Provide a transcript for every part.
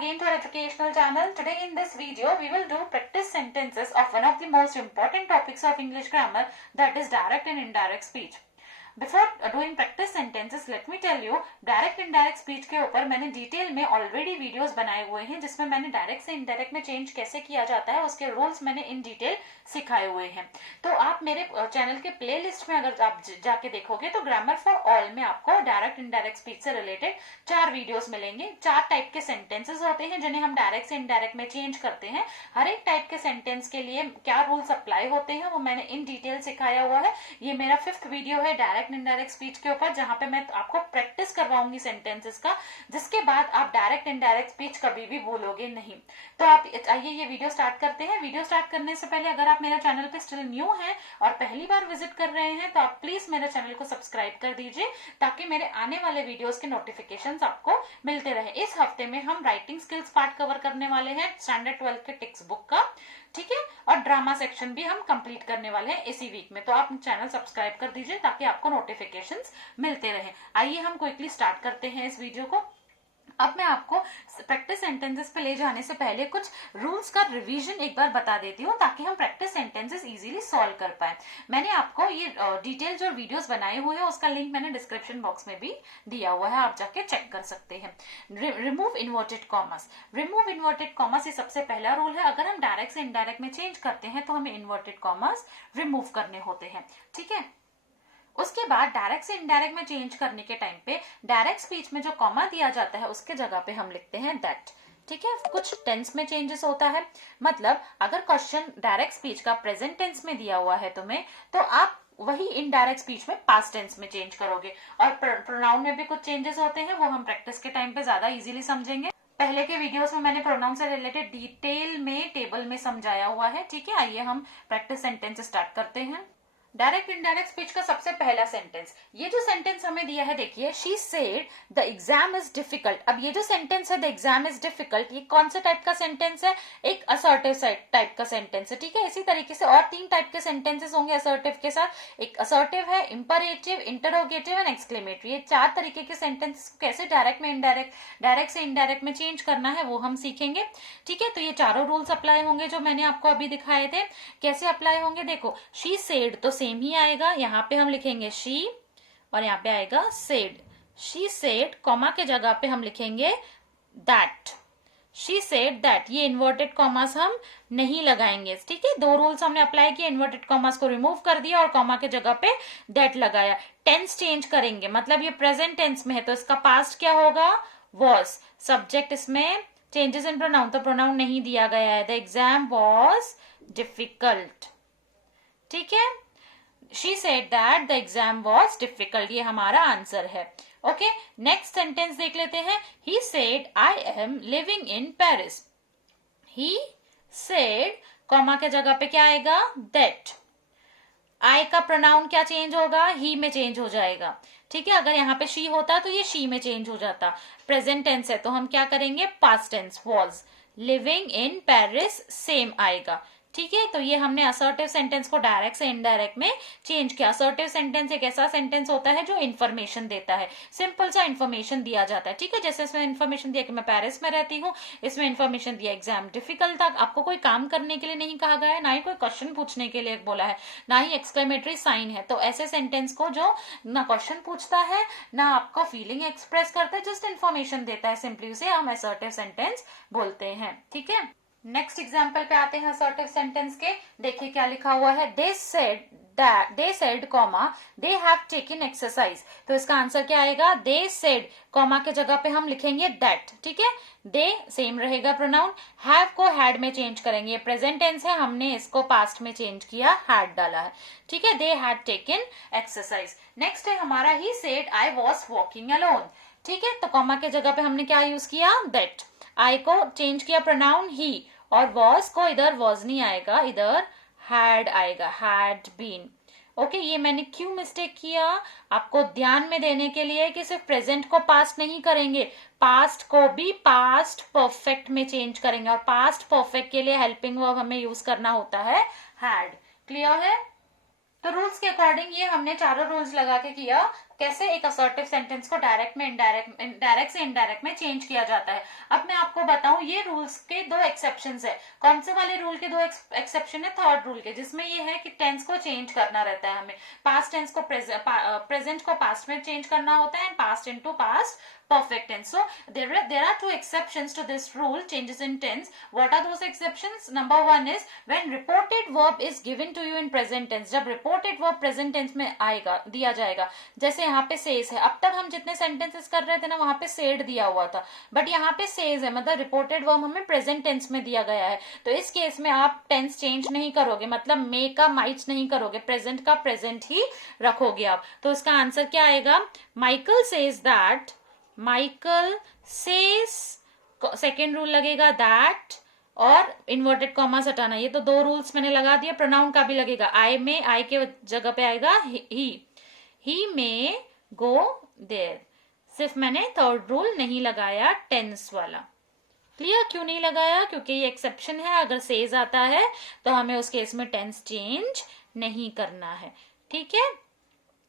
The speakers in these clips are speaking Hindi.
again to our educational channel. Today in this video we will do practice sentences of one of the most important topics of English grammar, that is direct and indirect speech. Before doing practice sentences, let me tell you, direct indirect speech के ऊपर मैंने डिटेल में ऑलरेडी वीडियोस बनाए हुए हैं जिसमें मैंने डायरेक्ट से इनडायरेक्ट में चेंज कैसे किया जाता है उसके रूल्स मैंने इन डिटेल सिखाए हुए हैं। तो आप मेरे चैनल के प्लेलिस्ट में अगर आप जाके देखोगे तो ग्रामर फॉर ऑल में आपको डायरेक्ट इनडायरेक्ट स्पीच से रिलेटेड 4 वीडियोस मिलेंगे। 4 टाइप के सेंटेंसेस होते हैं जिन्हें हम डायरेक्ट से इनडायरेक्ट में चेंज करते हैं। हर एक टाइप के सेंटेंस के लिए क्या रूल्स अप्लाई होते हैं वो मैंने इन डिटेल सिखाया हुआ है। ये मेरा 5th वीडियो है डायरेक्ट इनडायरेक्ट स्पीच के ऊपर, जहां पे मैं आपको प्रैक्टिस करवाऊंगी सेंटेंसेस का, जिसके बाद आप डायरेक्ट इनडायरेक्ट स्पीच कभी भी भूलोगे नहीं। तो आप आइए ये वीडियो स्टार्ट करते हैं। वीडियो स्टार्ट करने से पहले अगर आप मेरे चैनल पे स्टिल न्यू हैं और पहली बार विजिट कर रहे हैं तो आप प्लीज मेरे चैनल को सब्सक्राइब कर दीजिए ताकि मेरे आने वाले वीडियोस के नोटिफिकेशंस आपको मिलते रहे। इस हफ्ते में हम राइटिंग स्किल्स पार्ट कवर करने वाले हैं स्टैंडर्ड 12 के टेक्स्ट बुक का, ठीक है, और ड्रामा सेक्शन भी हम कंप्लीट करने वाले हैं इसी वीक में। तो आप चैनल सब्सक्राइब कर दीजिए ताकि आपको नोटिफिकेशंस मिलते रहे। आइए हम क्विकली स्टार्ट करते हैं इस वीडियो को। अब मैं आपको प्रैक्टिस सेंटेंसेस पे ले जाने से पहले कुछ रूल्स का रिवीजन एक बार बता देती हूँ ताकि हम प्रैक्टिस सेंटेंसेस इजीली सॉल्व कर पाए। मैंने आपको ये डिटेल जो वीडियोस बनाए हुए हैं उसका लिंक मैंने डिस्क्रिप्शन बॉक्स में भी दिया हुआ है, आप जाके चेक कर सकते हैं। Remove inverted commas. Remove inverted commas ये सबसे पहला रूल है। अगर हम डायरेक्ट से इनडायरेक्ट में चेंज करते हैं तो हमें इन्वर्टेड कॉमर्स रिमूव करने होते हैं, ठीक है। उसके बाद डायरेक्ट से इनडायरेक्ट में चेंज करने के टाइम पे डायरेक्ट स्पीच में जो कॉमा दिया जाता है उसके जगह पे हम लिखते हैं दैट, ठीक है। कुछ टेंस में चेंजेस होता है, मतलब अगर क्वेश्चन डायरेक्ट स्पीच का प्रेजेंट टेंस में दिया हुआ है तुम्हें तो आप वही इनडायरेक्ट स्पीच में पास्ट टेंस में चेंज करोगे। और प्रोनाउन में भी कुछ चेंजेस होते हैं, वो हम प्रैक्टिस के टाइम पे ज्यादा इजीली समझेंगे। पहले के वीडियोस में मैंने प्रोनाउन से रिलेटेड डिटेल में टेबल में समझाया हुआ है, ठीक है। आइए हम प्रैक्टिस सेंटेंस स्टार्ट करते हैं। डायरेक्ट इनडायरेक्ट स्पीच का सबसे पहला सेंटेंस, ये जो सेंटेंस हमें दिया है देखिए, she said the exam is difficult. अब ये जो सेंटेंस है द एग्जाम इज डिफिकल्ट, ये कौन से टाइप का सेंटेंस है? एक असर्टिव टाइप का सेंटेंस है, ठीक है। इसी तरीके से और 3 टाइप के सेंटेंसेस होंगे असर्टिव के साथ। एक असर्टिव है, इंपरेटिव, इंटरोगेटिव एंड एक्सक्लेमेटरी। ये 4 तरीके के सेंटेंस कैसे डायरेक्ट में डायरेक्ट से इनडायरेक्ट में चेंज करना है वो हम सीखेंगे, ठीक है। तो ये चारों रूल्स अप्लाई होंगे जो मैंने आपको अभी दिखाए थे। कैसे अप्लाई होंगे देखो, शी सेड तो सेम ही आएगा, यहाँ पे हम लिखेंगे शी और यहाँ पे आएगा सेड। शी सेड कॉमा के जगह पे हम लिखेंगे दैट। शी सेड दैट, ये इन्वर्टेड कॉमास हम नहीं लगाएंगे, ठीक है। 2 रूल्स हमने अप्लाई किए, इन्वर्टेड कॉमास को रिमूव कर दिया और कॉमा के जगह पे दैट लगाया। टेंस चेंज करेंगे, मतलब ये प्रेजेंट टेंस में है तो इसका पास्ट क्या होगा? वॉज। सब्जेक्ट इसमें चेंजेस इन प्रोनाउन, तो प्रोनाउन नहीं दिया गया है। द एग्जाम वॉज डिफिकल्ट, ठीक है। She said that the exam was difficult, ये हमारा आंसर है। ओके, नेक्स्ट सेंटेंस देख लेते हैं। He said I am living in Paris. He said comma के जगह पे क्या आएगा? That. I का प्रोनाउन क्या चेंज होगा? ही में चेंज हो जाएगा, ठीक है। अगर यहाँ पे शी होता तो ये शी में चेंज हो जाता। प्रेजेंट टेंस है तो हम क्या करेंगे? Past tense was. Living in Paris same आएगा, ठीक है। तो ये हमने असर्टिव सेंटेंस को डायरेक्ट से इनडायरेक्ट में चेंज किया। असर्टिव सेंटेंस एक ऐसा सेंटेंस होता है जो इन्फॉर्मेशन देता है, सिंपल सा इन्फॉर्मेशन दिया जाता है, ठीक है। जैसे इसमें इन्फॉर्मेशन दिया कि मैं पेरिस में रहती हूँ, इसमें इन्फॉर्मेशन दिया एग्जाम डिफिकल्ट था। आपको कोई काम करने के लिए नहीं कहा गया है, ना ही कोई क्वेश्चन पूछने के लिए बोला है, ना ही एक्सक्लेमेटरी साइन है। तो ऐसे सेंटेंस को जो ना क्वेश्चन पूछता है ना आपको फीलिंग एक्सप्रेस करता है, जस्ट इन्फॉर्मेशन देता है, सिंपली उसे हम असर्टिव सेंटेंस बोलते हैं, ठीक है। नेक्स्ट एग्जाम्पल पे आते हैं असर्टिव सेंटेंस के। देखिए क्या लिखा हुआ है, they said comma they have taken exercise. तो इसका आंसर क्या आएगा? दे सेड कॉमा के जगह पे हम लिखेंगे दैट, ठीक है। दे सेम रहेगा प्रोनाउन, हैव को हैड में चेंज करेंगे। प्रेजेंट टेंस है, हमने इसको पास्ट में चेंज किया, हैड डाला है, ठीक है। They had taken exercise. Next है हमारा he said I was walking alone, ठीक है। तो कॉमा के जगह पे हमने क्या यूज किया? दैट। आई को चेंज किया प्रोनाउन ही, और वॉज को इधर वॉज नहीं आएगा, इधर हैड आएगा, हैड बीन। ओके, ये मैंने क्यों मिस्टेक किया? आपको ध्यान में देने के लिए कि सिर्फ प्रेजेंट को पास्ट नहीं करेंगे, पास्ट को भी पास्ट परफेक्ट में चेंज करेंगे, और पास्ट परफेक्ट के लिए हेल्पिंग वर्ब हमें यूज करना होता है हैड। क्लियर है? तो रूल्स के अकॉर्डिंग ये हमने चारों रूल्स लगा के किया कैसे एक असर्टिव सेंटेंस को डायरेक्ट से इनडायरेक्ट में चेंज किया जाता है। अब मैं आपको बताऊं, ये रूल्स के दो एक्सेप्शंस है। कौन से वाले रूल के दो एक्सेप्शन है? थर्ड रूल के, जिसमें ये है कि टेंस को चेंज करना रहता है हमें। पास्ट टेंस को प्रेजेंट को पास्ट में चेंज करना होता है, and past into past perfect tense. So there are two exceptions to this rule, changes in tense. What are those exceptions? Number one is when reported verb is given to you in present tense. जब reported verb present tense में आएगा, दिया जाएगा, जैसे यहाँ पे says है। अब तक हम जितने sentences कर रहे थे ना, वहां पे said दिया हुआ था, बट यहाँ पे says है, मतलब reported verb हमें present tense में दिया गया है। तो इस केस में आप tense change नहीं करोगे, मतलब may का might नहीं करोगे, present का present ही रखोगे आप। तो इसका आंसर क्या आएगा? Michael says that, Michael says, second rule लगेगा दैट, और इन्वर्टेड कॉमास हटाना। ये तो दो रूल्स मैंने लगा दिया। प्रोनाउन का भी लगेगा, आई में, आई के जगह पे आएगा ही में गो देयर। सिर्फ मैंने थर्ड रूल नहीं लगाया टेंस वाला। क्लियर? क्यों नहीं लगाया? क्योंकि ये एक्सेप्शन है, अगर सेज आता है तो हमें उस केस में टेंस चेंज नहीं करना है। ठीक है।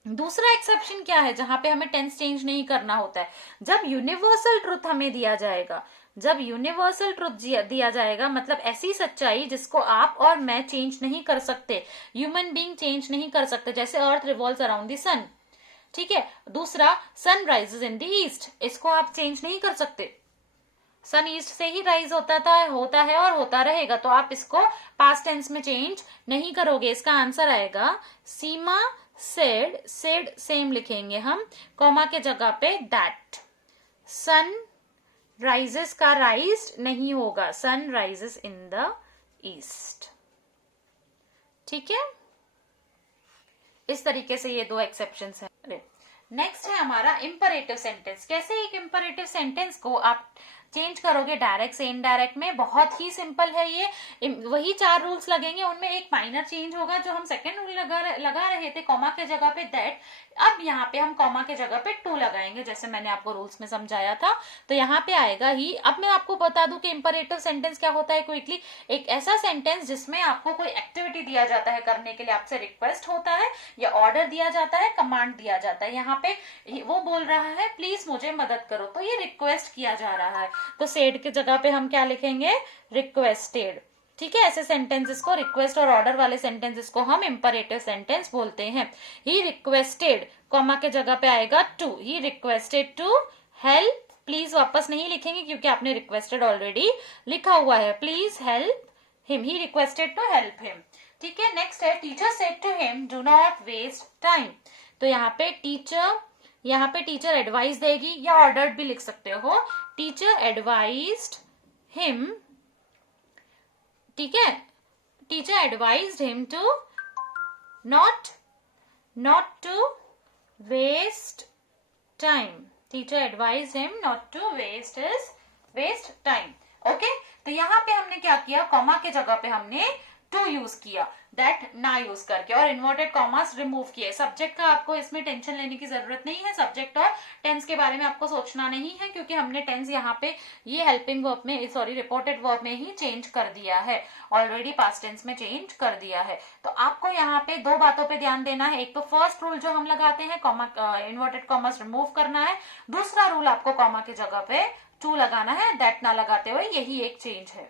दूसरा एक्सेप्शन क्या है जहां पे हमें टेंस चेंज नहीं करना होता है? जब यूनिवर्सल ट्रुथ हमें दिया जाएगा, जब यूनिवर्सल ट्रुथ दिया जाएगा, मतलब ऐसी सच्चाई जिसको आप और मैं चेंज नहीं कर सकते, ह्यूमन बीइंग चेंज नहीं कर सकते, जैसे earth revolves around the sun. ठीक है। दूसरा, sun rises in the east, इसको आप चेंज नहीं कर सकते, सन ईस्ट से ही राइज होता है और होता रहेगा, तो आप इसको पास्ट टेंस में चेंज नहीं करोगे। इसका आंसर आएगा सीमा सेड, सेड सेम लिखेंगे हम, कॉमा के जगह पे दैट। सन राइजेस का राइज नहीं होगा, sun rises in the east. ठीक है। इस तरीके से ये दो एक्सेप्शंस हैं। नेक्स्ट है हमारा इंपरेटिव सेंटेंस। कैसे एक इंपरेटिव सेंटेंस को आप चेंज करोगे डायरेक्ट से इनडायरेक्ट में? बहुत ही सिंपल है ये। वही 4 रूल्स लगेंगे, उनमें एक माइनर चेंज होगा। जो हम सेकंड रूल लगा रहे थे कॉमा के जगह पे दैट, अब यहाँ पे हम कॉमा के जगह पे टू लगाएंगे, जैसे मैंने आपको रूल्स में समझाया था। तो यहाँ पे आएगा ही। अब मैं आपको बता दूं कि इंपरेटिव सेंटेंस क्या होता है क्विकली। एक ऐसा सेंटेंस जिसमें आपको कोई एक्टिविटी दिया जाता है करने के लिए, आपसे रिक्वेस्ट होता है या ऑर्डर दिया जाता है, कमांड दिया जाता है। यहाँ पे वो बोल रहा है प्लीज मुझे मदद करो, तो ये रिक्वेस्ट किया जा रहा है, तो सेड की जगह पे हम क्या लिखेंगे? रिक्वेस्टेड। ठीक है। ऐसे सेंटेंसेस को, रिक्वेस्ट और ऑर्डर वाले सेंटेंसेस को हम इंपरेटिव सेंटेंस बोलते हैं। ही रिक्वेस्टेड, कॉमा के जगह पे आएगा to, he requested to help. Please वापस नहीं लिखेंगे क्योंकि आपने रिक्वेस्टेड ऑलरेडी लिखा हुआ है। Please help him, he requested to help him. ठीक है। नेक्स्ट है teacher said to him do not waste time. तो यहाँ पे टीचर एडवाइस देगी, या ऑर्डर्ड भी लिख सकते हो। टीचर एडवाइज्ड हिम, ठीक है, teacher advised him to not to waste time. Teacher advised him not to waste time. Okay. तो यहाँ पे हमने क्या किया? कॉमा के जगह पे हमने टू यूज किया, दैट ना यूज करके, और इन्वर्टेड कॉमास रिमूव किए। सब्जेक्ट का आपको इसमें टेंशन लेने की जरूरत नहीं है, सब्जेक्ट और टेंस के बारे में आपको सोचना नहीं है, क्योंकि हमने टेंस यहाँ पे ये हेल्पिंग वर्ब में, सॉरी रिपोर्टेड वर्ब में ही चेंज कर दिया है, ऑलरेडी पास्ट टेंस में चेंज कर दिया है। तो आपको यहाँ पे दो बातों पे ध्यान देना है। एक तो फर्स्ट रूल जो हम लगाते हैं, इन्वर्टेड कॉमास रिमूव करना है। दूसरा रूल आपको कॉमा की जगह पे टू लगाना है, दैट ना लगाते हुए, यही एक चेंज है।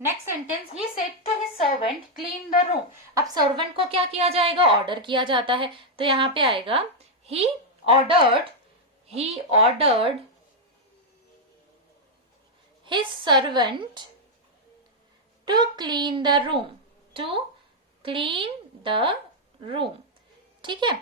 Next sentence, he said to his servant clean the room। अब सर्वेंट को क्या किया जाएगा? ऑर्डर किया जाता है, तो यहाँ पे आएगा he ordered his servant to clean the room। ठीक है।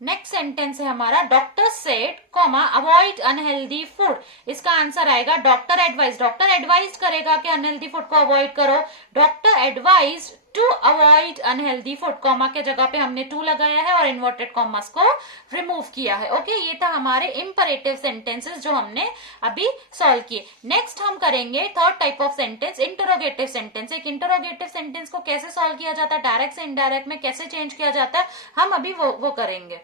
नेक्स्ट सेंटेंस है हमारा, doctor said comma avoid unhealthy food. इसका आंसर आएगा डॉक्टर एडवाइज करेगा कि अनहेल्दी फूड को अवॉइड करो। Doctor advise to avoid unhealthy food, comma के जगह पे हमने टू लगाया है और इन्वर्टेड कॉमास को रिमूव किया है। ओके। ये था हमारे इंपरेटिव सेंटेंसेस जो हमने अभी सॉल्व किए। नेक्स्ट हम करेंगे third type of sentence, interrogative sentence. एक इंटरोगेटिव सेंटेंस को कैसे सॉल्व किया जाता है, डायरेक्ट से इनडायरेक्ट में कैसे चेंज किया जाता है, हम अभी वो करेंगे।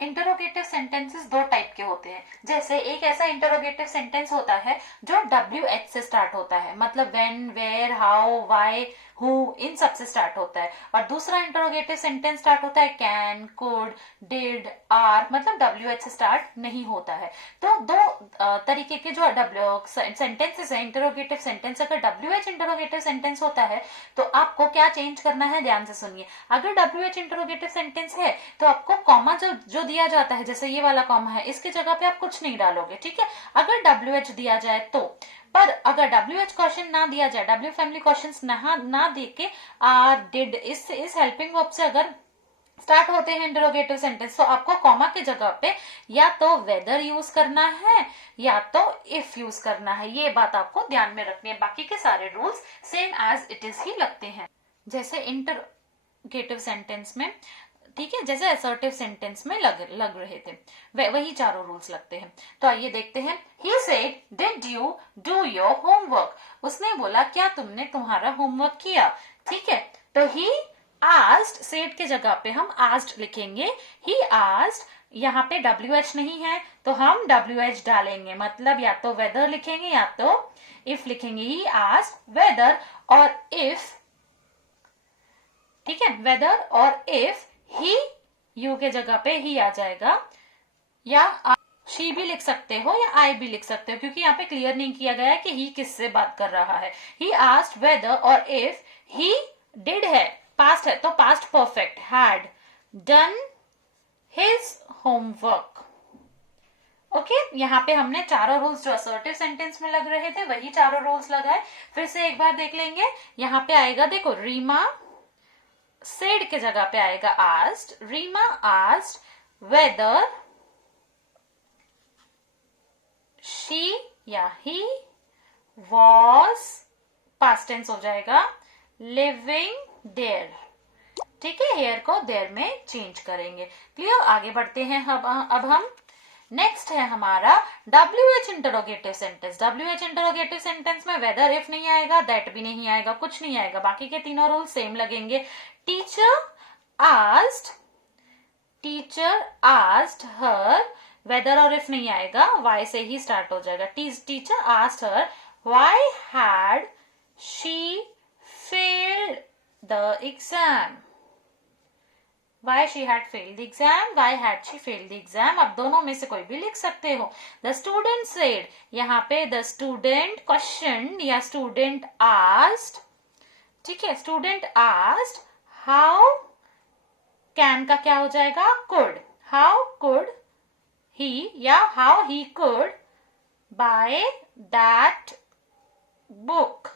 इंटरोगेटिव सेंटेंसेस दो टाइप के होते हैं। जैसे एक ऐसा इंटरोगेटिव सेंटेंस होता है जो WH से स्टार्ट होता है, मतलब when, where, how, why, who, इन सब से स्टार्ट होता है। और दूसरा इंटरोगेटिव सेंटेंस स्टार्ट होता है कैन, कुड, डिड, आर, मतलब WH से स्टार्ट नहीं होता है। तो दो तरीके के जो सेंटेंसेस है इंटरोगेटिव सेंटेंस, अगर WH इंटरोगेटिव सेंटेंस होता है तो आपको क्या चेंज करना है, ध्यान से सुनिए। अगर WH इंटरोगेटिव सेंटेंस है तो आपको कॉमा जो दिया जाता है, जैसे ये वाला कॉमा है, इसकी जगह पे आप कुछ नहीं डालोगे, ठीक है, अगर WH दिया जाए तो। पर अगर WH क्वेश्चन ना दिया जाए, W फैमिली क्वेश्चंस ना दे के आर, डिड, इस हेल्पिंग वर्ब से अगर स्टार्ट होते हैं इंटरोगेटिव सेंटेंस, तो आपको कॉमा की जगह पे या तो वेदर यूज करना है या तो इफ यूज करना है। ये बात आपको ध्यान में रखनी है। बाकी के सारे rules same as it is ही लगते हैं, जैसे इंटरोगेटिव सेंटेंस में, ठीक है, जैसे असर्टिव सेंटेंस में लग रहे थे, वही चारों रूल्स लगते हैं। तो आइए देखते हैं। He said, Did you do your homework? उसने बोला क्या तुमने तुम्हारा होमवर्क किया, ठीक है। तो he asked, said के जगह पे हम asked लिखेंगे। He asked, यहाँ पे WH नहीं है तो हम WH डालेंगे, मतलब या तो weather लिखेंगे या तो if लिखेंगे। He asked whether और if, ठीक है, whether और if ही, यू के जगह पे ही आ जाएगा, या शी भी लिख सकते हो या आई भी लिख सकते हो, क्योंकि यहाँ पे क्लियर नहीं किया गया है कि ही किससे बात कर रहा है। ही आस्क्ड वेदर और इफ ही डिड है, पास्ट है तो past perfect, had done his homework. Okay, यहाँ पे हमने चारों रूल्स जो असर्टिव सेंटेंस में लग रहे थे वही चारों रूल्स लगाए। फिर से एक बार देख लेंगे। यहाँ पे आएगा, देखो, रीमा said के जगह पे आएगा asked, Reema asked whether she या he was, past tense हो जाएगा, living there, ठीक है, here को there में चेंज करेंगे। क्लियर, आगे बढ़ते हैं। अब हम नेक्स्ट है हमारा WH interrogative sentence. WH interrogative sentence में वेदर, इफ नहीं आएगा, दैट भी नहीं आएगा, कुछ नहीं आएगा, बाकी के तीनों रूल सेम लगेंगे। टीचर आस्क्ड हर, वेदर और इफ नहीं आएगा, वाई से ही स्टार्ट हो जाएगा। Teacher asked her why had she failed the exam, why she had failed the exam, why had she failed the exam, अब दोनों में से कोई भी लिख सकते हो। The student said, यहाँ पे the student questioned या student asked, ठीक है, student asked how, can का क्या हो जाएगा, could, how could he या how he could buy that book,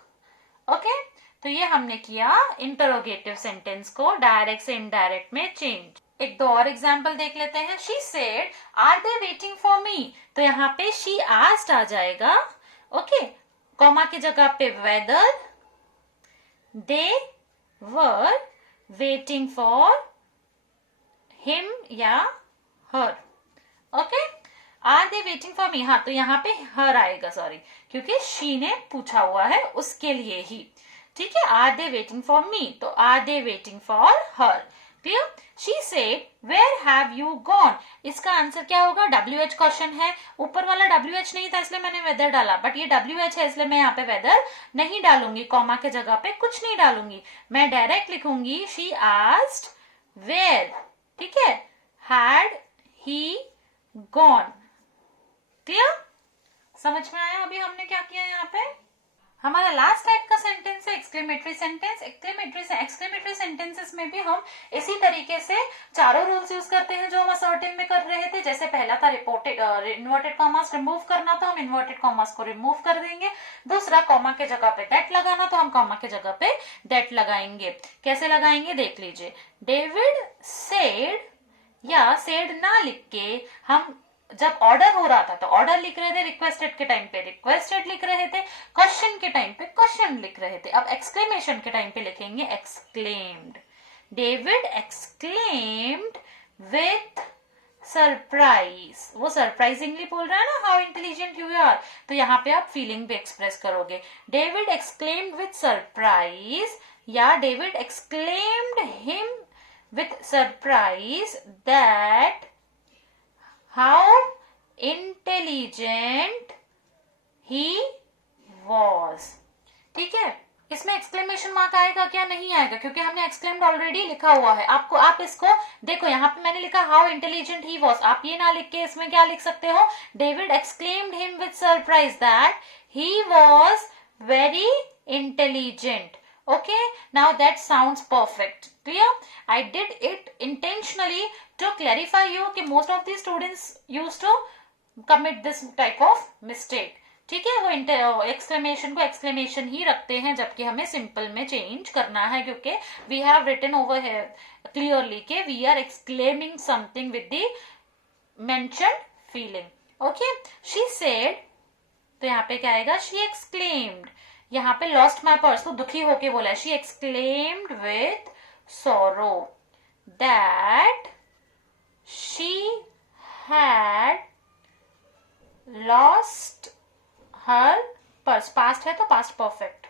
okay. तो ये हमने किया इंटरोगेटिव सेंटेंस को डायरेक्ट से इनडायरेक्ट में चेंज। एक दो और एग्जांपल देख लेते हैं। She said are they waiting for me, तो यहाँ पे शी आस्क्ड आ जाएगा, ओके, कॉमा की जगह पे whether, they were waiting for him या her, okay. Are they waiting for me, हाँ, तो यहाँ पे हर आएगा, सॉरी, क्योंकि शी ने पूछा हुआ है उसके लिए ही, ठीक है। Are they waiting for me, तो are they waiting for her, clear. She said where have you gone, इसका आंसर क्या होगा, WH क्वेश्चन है, ऊपर वाला WH नहीं था इसलिए मैंने वेदर डाला, बट ये WH है इसलिए मैं यहाँ पे वेदर नहीं डालूंगी, कॉमा के जगह पे कुछ नहीं डालूंगी, मैं डायरेक्ट लिखूंगी शी आस्क्ड वेयर, ठीक है, हैड ही गॉन। क्लियर, समझ में आया अभी हमने क्या किया यहाँ पे। हमारा लास्ट टाइप का सेंटेंस है एक्सक्लेमेटरी सेंटेंस। एक्सक्लेमेटरी सेंटेंसेस में भी हम इसी तरीके से चारों रूल्स यूज करते हैं जो हम असर्टिव में कर रहे थे। जैसे पहला था इन्वर्टेड कॉमास रिमूव करना, तो हम इन्वर्टेड कॉमास को रिमूव कर देंगे। दूसरा, कॉमा के जगह पे दैट लगाना, तो हम कॉमा के जगह पे दैट लगाएंगे। कैसे लगाएंगे देख लीजिए। डेविड सेड या सेड ना लिख के हम जब ऑर्डर हो रहा था तो ऑर्डर लिख रहे थे, रिक्वेस्टेड के टाइम पे रिक्वेस्टेड लिख रहे थे, क्वेश्चन के टाइम पे क्वेश्चन लिख रहे थे। अब एक्सक्लेमेशन के टाइम पे लिखेंगे exclaimed. David exclaimed with surprise, वो सरप्राइजिंगली बोल रहा है ना, हाउ इंटेलिजेंट यू आर, तो यहाँ पे आप फीलिंग भी एक्सप्रेस करोगे। डेविड एक्सक्लेम्ड विथ सरप्राइज या David exclaimed him with surprise that how intelligent he was. ठीक है, इसमें एक्सक्लेमेशन मार्क आएगा क्या? नहीं आएगा, क्योंकि हमने एक्सक्लेम्ड ऑलरेडी लिखा हुआ है। आपको आप इसको देखो, यहाँ पे मैंने लिखा हाउ इंटेलिजेंट ही वॉज, आप ये ना लिख के इसमें क्या लिख सकते हो, David exclaimed him with surprise that he was very intelligent. Okay, now that sounds perfect. Clear? I did it intentionally to clarify you कि most of the students used to commit this type of mistake. ठीक है, वो एक्सक्लेमेशन को एक्सक्लेमेशन ही रखते हैं, जबकि हमें सिंपल में चेंज करना है, क्योंकि we have written over here clearly कि we are exclaiming something with the mentioned feeling. Okay, she said, तो यहाँ पे क्या आएगा, शी एक्सक्लेम्ड। यहाँ पे लॉस्ट माई पर्स, तो दुखी होके बोला है, शी एक्सक्लेम्ड विथ सोरो that she had lost her purse. Past है तो पास्ट परफेक्ट।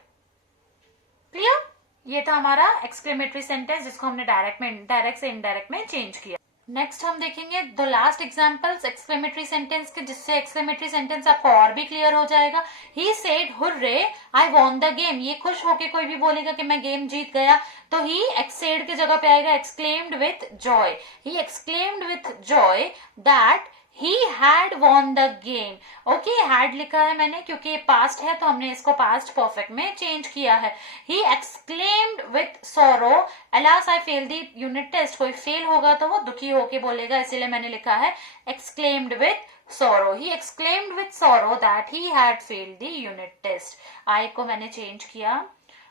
क्लियर? ये था हमारा एक्सक्लेमेटरी सेंटेंस, जिसको हमने डायरेक्ट से इनडायरेक्ट में चेंज किया। नेक्स्ट हम देखेंगे the last examples exclamatory sentence के, जिससे एक्सक्लेमेटरी सेंटेंस आपको और भी क्लियर हो जाएगा। He said hurray I won the game. ये खुश होके कोई भी बोलेगा कि मैं गेम जीत गया, तो ही एक्सेड के जगह पे आएगा exclaimed with Joy. He exclaimed with Joy that he had won the game. Okay, had लिखा है मैंने क्योंकि पास्ट है, तो हमने इसको पास्ट परफेक्ट में चेंज किया है। he exclaimed with sorrow alas I failed the unit test। कोई फेल होगा तो वो दुखी होके बोलेगा, इसीलिए मैंने लिखा है exclaimed with sorrow। he exclaimed with sorrow that he had failed the unit test। I को मैंने चेंज किया,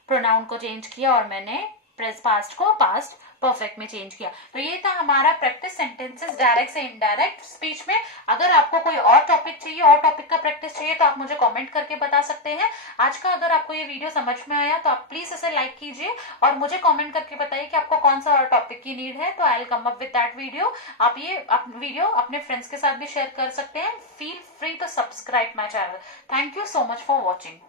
प्रोनाउन को चेंज किया, और मैंने पास्ट को पास्ट परफेक्ट में चेंज किया। तो ये था हमारा प्रैक्टिस सेंटेंसेस डायरेक्ट से इनडायरेक्ट स्पीच में। अगर आपको कोई और टॉपिक चाहिए, और टॉपिक का प्रैक्टिस चाहिए, तो आप मुझे कमेंट करके बता सकते हैं। आज का अगर आपको ये वीडियो समझ में आया तो आप प्लीज इसे लाइक कीजिए और मुझे कमेंट करके बताइए कि आपको कौन सा और टॉपिक की नीड है, तो I will come up with that video. आप ये वीडियो अपने फ्रेंड्स के साथ भी शेयर कर सकते हैं। Feel free to subscribe my channel. Thank you so much for watching.